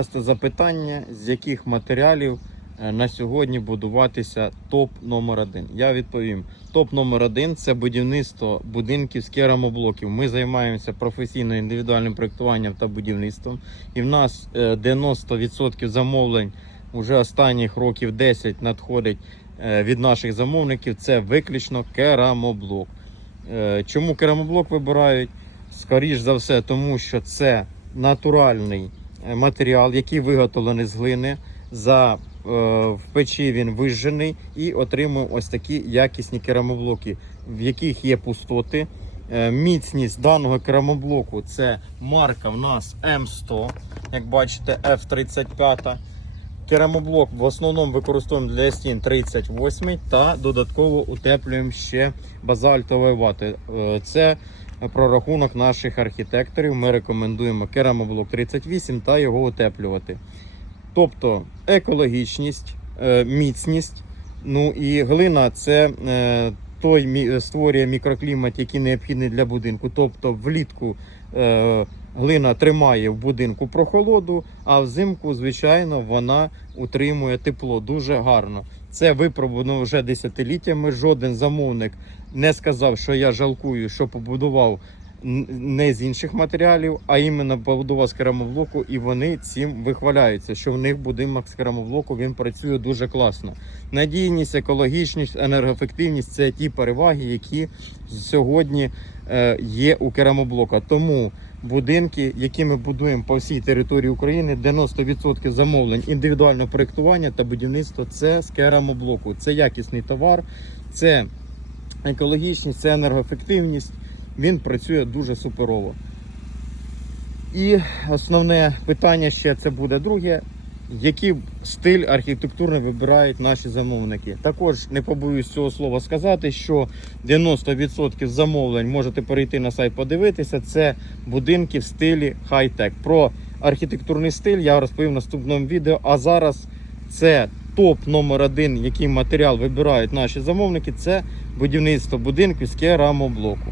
Часто запитання, з яких матеріалів е, на сьогодні будуватися топ номер 1 Я відповім: топ номер 1 це будівництво будинків з керамоблоків. Ми займаємося професійно індивідуальним проєктуванням та будівництвом. І в нас е, 90% замовлень вже останніх років 10 надходить е, від наших замовників. Це виключно керамоблок. Е, Чому керамоблок вибирають? Скоріш за все, тому що це натуральний е, матеріал, який виготовлений з глини. За е, в печі він вижжений і отримує ось такі якісні керамоблоки, в яких є пустоти. Е, Міцність даного керамоблоку це марка в нас М100, як бачите, F35. Керамоблок в основному використовуємо для стін 38 та додатково утеплюємо ще базальтовою ватою. Е, Це прорахунок наших архітекторів. Ми рекомендуємо керамоблок 38 та його утеплювати. Тобто екологічність, е, міцність. Ну і глина це е, той створює мікроклімат, який необхідний для будинку. Тобто влітку е, глина тримає в будинку прохолоду, а взимку, звичайно, вона утримує тепло дуже гарно. Це випробувано вже десятиліттями. Жоден замовник не сказав, що я жалкую, що побудував не з інших матеріалів, а іменно побудував з керамоблоку, і вони цим вихваляються, що в них будинок з керамоблоку він працює дуже класно. Надійність, екологічність, енергоефективність це ті переваги, які сьогодні е, є у керамоблока. Тому будинки, які ми будуємо по всій території України, 90% замовлень індивідуального проєктування та будівництва це з керамоблоку. Це якісний товар, це екологічність, це енергоефективність. Він працює дуже суперово. І основне питання ще це буде друге. Який стиль архітектурний вибирають наші замовники? Також не побоюсь цього слова сказати, що 90% замовлень можете перейти на сайт, подивитися. Це будинки в стилі хай-тек. Про архітектурний стиль я розповім в наступному відео. А зараз це топ номер один, який матеріал вибирають наші замовники. Це будівництво будинків з керамоблоку.